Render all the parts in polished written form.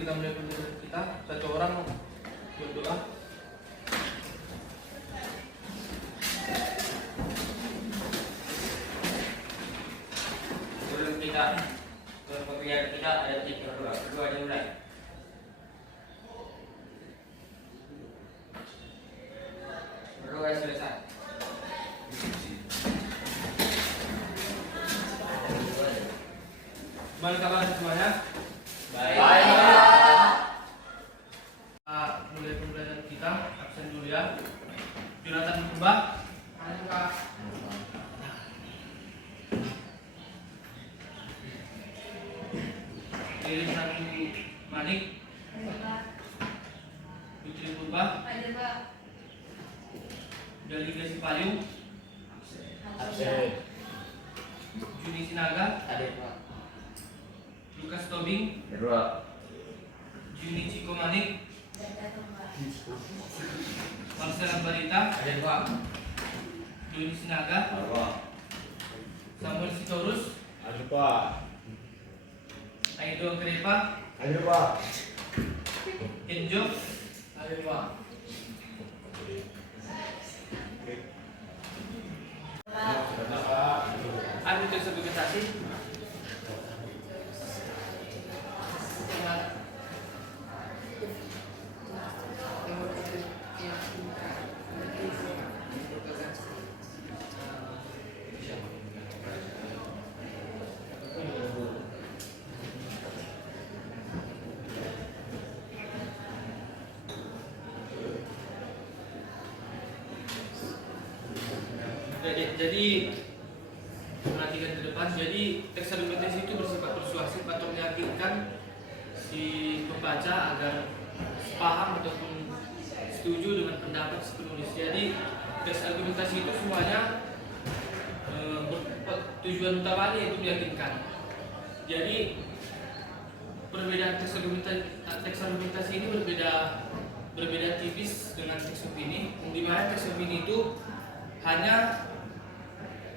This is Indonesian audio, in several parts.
kita mulai pembelajaran kita. Satu orang berdoa. Sebelum kita ke pembelajaran kita ada tiga berdoa dimulai. Berdoa selesai. Gimana kabar semuanya? Baik. Mulai pembelajaran kita. Absen dulu ya. Jonathan Mbak. Halo Kak. Dari satu Manik. Halo Kak. Putri Purba. Ada Kak. Dari Gasi Payung. Absen. Juni Sinaga. Ada Pak. Lukas Tobing. Berdoa. Juni Ciko Manik. Ada Kak. Marcel Barita. Ada Pak. Juni Sinaga. Berdoa. Samuel Sitorus. Ada Pak. Aido Krepa. Ada Pak. Kenjo. Ayo Pak. Ambil untuk dokumentasi. Jadi perhatikan ke depan. Jadi teks argumentasi itu bersifat persuasif atau meyakinkan si pembaca agar paham ataupun setuju dengan pendapat si penulis. Jadi teks argumentasi itu semuanya tujuan utamanya yaitu meyakinkan. Jadi perbedaan teks argumentasi ini berbeda tipis dengan teks opini. Di mana teks opini itu hanya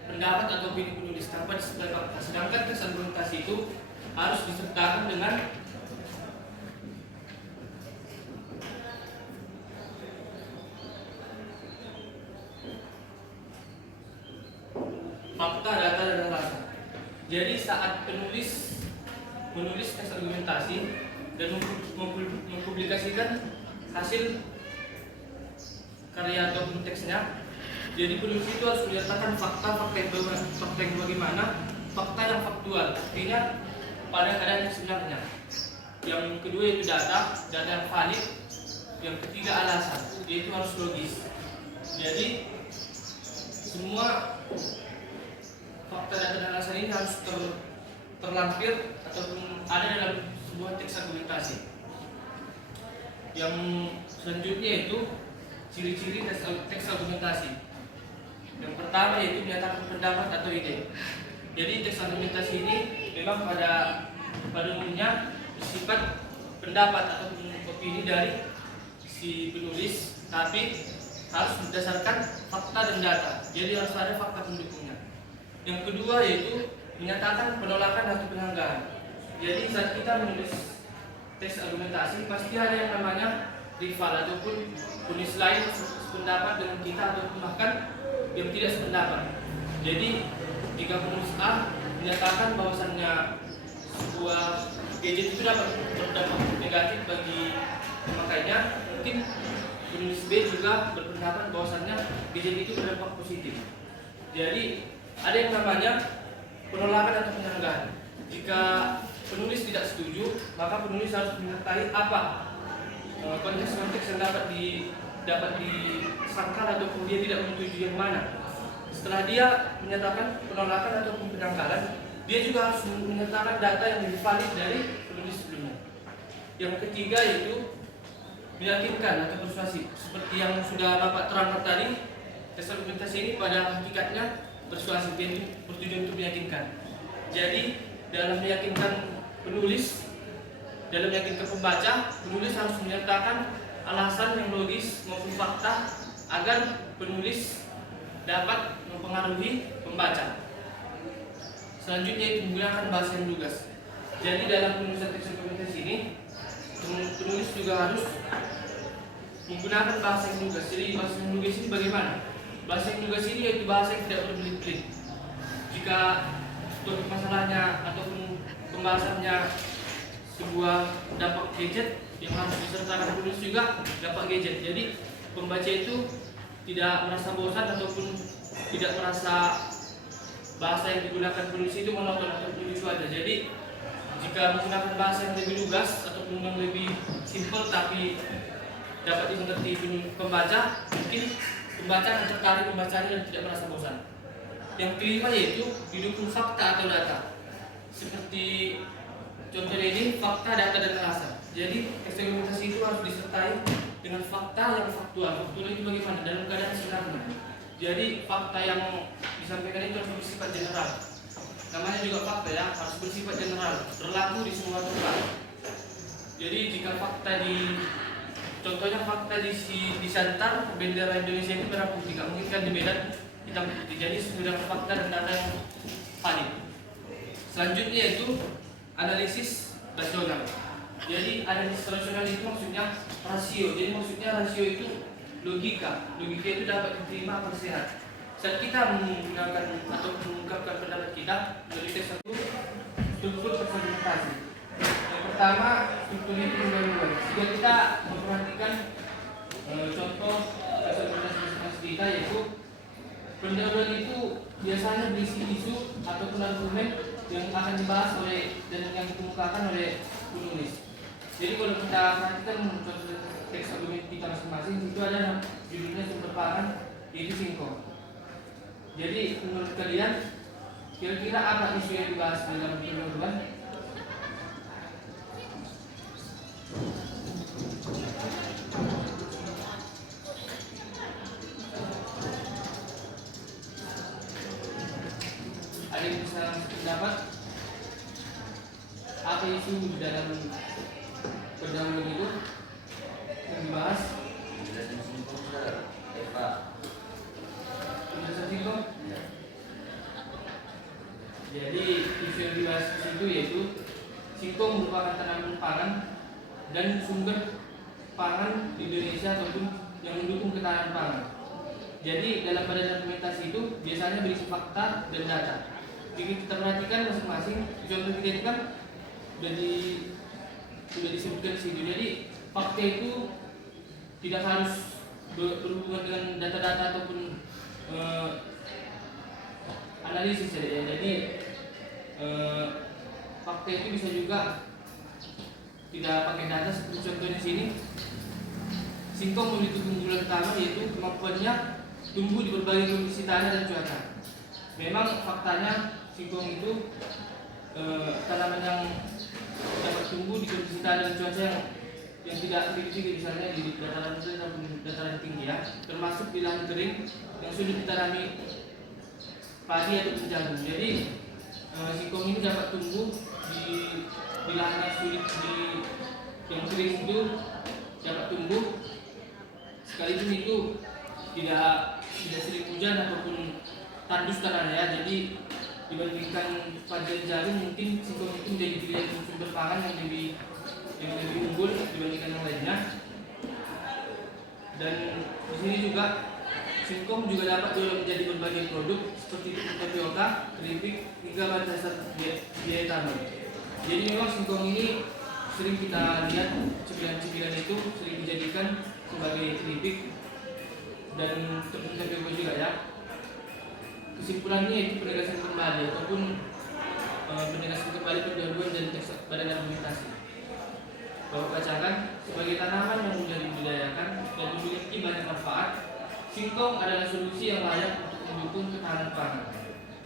pendapat atau opini penulis tanpa disertakan fakta. Sedangkan teks argumentasi itu harus disertakan dengan fakta, data, dan alasan. Jadi saat penulis menulis teks argumentasi dan mempublikasikan hasil karya atau teksnya, jadi penulis itu harus menyatakan fakta yang bagaimana, fakta yang faktual, artinya pada keadaan yang sebenarnya. Yang kedua itu data yang valid. Yang ketiga alasan, yaitu harus logis. Jadi semua fakta, data, dan alasan ini harus terlampir ataupun ada dalam sebuah teks argumentasi. Yang selanjutnya itu ciri-ciri teks argumentasi. Yang pertama yaitu menyatakan pendapat atau ide. Jadi teks argumentasi ini memang pada umumnya bersifat pendapat atau opini dari si penulis, tapi harus berdasarkan fakta dan data. Jadi harus ada fakta pendukungnya. Yang kedua yaitu menyatakan penolakan atau penanggalan. Jadi saat kita menulis teks argumentasi pasti ada yang namanya rival ataupun penulis lain sependapat dengan kita ataupun bahkan yang tidak sependapat. Jadi jika penulis A menyatakan bahwasannya sebuah gadget itu dapat berdampak negatif bagi pemakainya, mungkin penulis B juga berpendapat bahwasannya gadget itu berdampak positif. Jadi ada yang namanya penolakan atau penanggalan. Jika penulis tidak setuju, maka penulis harus menyertai apa konteks-konteks yang dapat disangkal ataupun dia tidak menyetujui yang mana. Setelah dia menyatakan penolakan ataupun penanggalan, dia juga harus menyertakan data yang lebih valid dari penulis sebelumnya. Yang ketiga yaitu meyakinkan atau persuasif. Seperti yang sudah Bapak terangkan tadi, teks argumentasi ini pada hakikatnya persuasif, jadi bertujuan untuk meyakinkan. Jadi dalam meyakinkan penulis, dalam meyakinkan pembaca, penulis harus menyertakan alasan yang logis maupun fakta agar penulis dapat mempengaruhi pembaca. Selanjutnya itu menggunakan bahasa yang lugas. Jadi dalam penulisan teks argumentasi ini penulis juga harus menggunakan bahasa yang lugas. Jadi bahasa yang lugas ini bagaimana? Bahasa yang lugas ini yaitu bahasa yang tidak berbelit-belit. Jika topik masalahnya ataupun pembahasannya sebuah dampak gadget, yang harus disertakan penulis juga dampak gadget. Jadi pembaca itu tidak merasa bosan ataupun tidak merasa bahasa yang digunakan penulis itu monoton ataupun itu aja. Jadi jika menggunakan bahasa yang lebih lugas ataupun yang lebih simpel tapi dapat dimengerti pembaca, mungkin pembaca akan tertarik membacanya dan tidak merasa bosan. Yang kelima yaitu didukung fakta atau data. Seperti contohnya ini fakta, data, dan alasan. Jadi teks argumentasi itu harus disertai dengan fakta yang faktual. Faktual itu bagaimana dalam keadaan sebenarnya. Jadi fakta yang disampaikan itu harus bersifat general. Namanya juga fakta ya, harus bersifat general, berlaku di semua tempat. Jadi jika fakta contohnya fakta di Santar, bendera Indonesia itu merah putih, tidak mungkin kan di Medan hitam putih. Jadi sudah fakta dan data yang valid. Selanjutnya yaitu analisis rasional. Jadi analisis rasional itu maksudnya rasio. Jadi maksudnya rasio itu logika. Logika itu dapat diterima atau sehat. Saat kita menggunakan atau mengungkapkan pendapat kita melalui teks satu, struktur argumentasi. Yang pertama, struktur itu pendahuluan. Jika kita memperhatikan contoh teks argumentasi kita, yaitu pendahuluan itu biasanya berisi isu ataupun argumen yang akan dibahas oleh dan yang dikemukakan oleh penulis. Jadi kalau kita perhatikan contoh teks argumen kita masing-masing, itu ada judulnya sumber pangan, yaitu singkong. Jadi menurut kalian kira-kira apa isu yang dibahas dalam pendahuluan? Ada yang bisa pendapat? Apa isu di dalam pendahuluan itu yang dibahas? Jadi isu yang dibahas di situ yaitu singkong merupakan tanaman pangan dan sumber pangan di Indonesia ataupun yang mendukung ketahanan pangan. Jadi dalam badan argumentasi itu biasanya berisi fakta dan data. Jika kita perhatikan masing-masing contoh kita itu kan sudah disebutkan di situ. Jadi fakta itu tidak harus berhubungan dengan data-data ataupun analisis ya. Jadi fakta itu bisa juga tidak pakai data, seperti contoh di sini. Singkong memiliki keunggulan utama yaitu kemampuannya tumbuh di berbagai kondisi tanah dan cuaca. Memang faktanya singkong itu tanaman yang dapat tumbuh di kondisi tanah dan cuaca yang tidak tinggi, misalnya di dataran rendah ataupun dataran tinggi ya, termasuk di lahan kering yang sudah ditanami padi atau jagung. Jadi singkong ini dapat tumbuh di lahan yang sulit, yang kering itu dapat tumbuh, sekalipun itu tidak sering hujan ataupun tandus tanahnya ya. Jadi dibandingkan padi dan jagung, mungkin singkong itu menjadi pilihan sumber pangan yang lebih unggul dibandingkan yang lainnya. Dan di sini juga singkong juga dapat diolah menjadi berbagai produk seperti tapioka, keripik, hingga bahan dasar bioetanol. Jadi memang singkong ini sering kita lihat cemilan-cemilan itu sering dijadikan sebagai keripik dan tepung tapioka juga ya. Kesimpulannya itu penegasan kembali ataupun penegasan kembali pendahuluan dan teks badan argumentasi. Bahwa bacakan sebagai tanaman yang mudah dibudidayakan dan memiliki banyak manfaat, singkong adalah solusi yang layak untuk mendukung ketahanan pangan.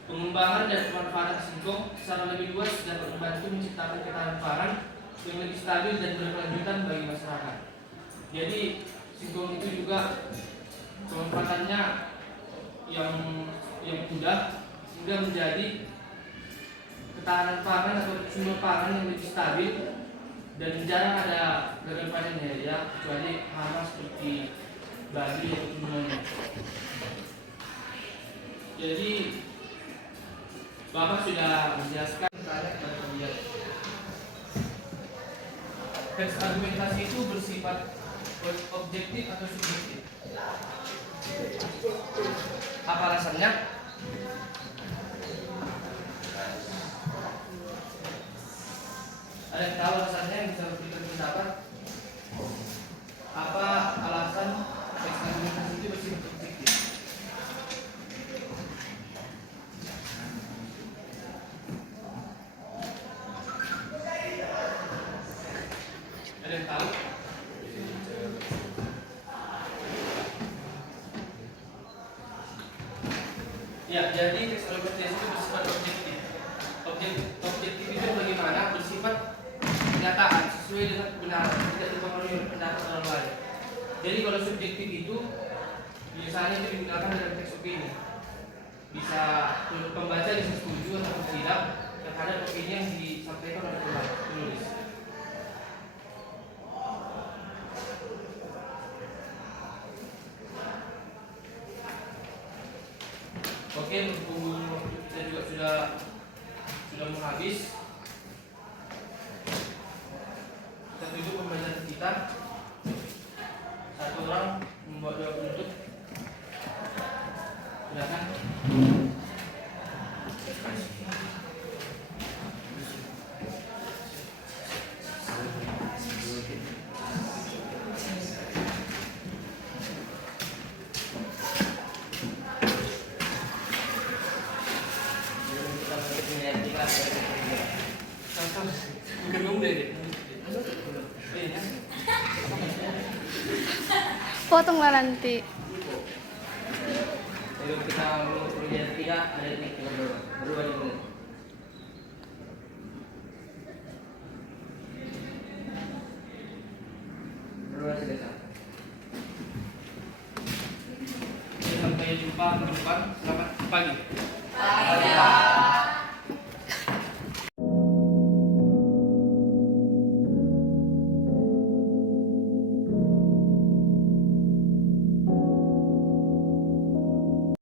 Pengembangan dan pemanfaatan singkong secara lebih luas dapat membantu menciptakan ketahanan pangan yang lebih stabil dan berkelanjutan bagi masyarakat. Jadi singkong itu juga pemanfaatannya yang mudah sehingga menjadi ketahanan pangan atau sumber pangan yang lebih stabil dan jarang ada gagal panennya ya, kecuali hama seperti babi atau monyet. Jadi Bapak sudah menjelaskan kepada kalian. teks argumentasi itu bersifat objektif atau subjektif? Apa alasannya? Ada yang tahu alasannya yang bisa berikan pendapat? Apa alasan teks argumentasi itu bersifat objektif? Ada yang tahu? Ya, jadi teks argumentasi itu bersifat objektif. Objektif itu bagaimana? Bersifat kenyataan sesuai dengan kebenaran, tidak dipengaruhi oleh pendapat orang lain. Jadi kalau subjektif itu biasanya itu digunakan dalam teks opini. Bisa pembaca bisa setuju atau tidak terhadap opini yang disampaikan oleh penulis. Oke, berhubung waktu kita juga sudah mau habis. Kita tutup pembelajaran kita. Satu orang membuat doa penutup. Silakan. Bukan ngomong deh. Potonglah nanti. Sebelum kita menutup pembelajaran kita, ada teknik kita berdoa dulu. Berdoa selesai. Sampai jumpa minggu depan. Selamat pagi. Baiklah.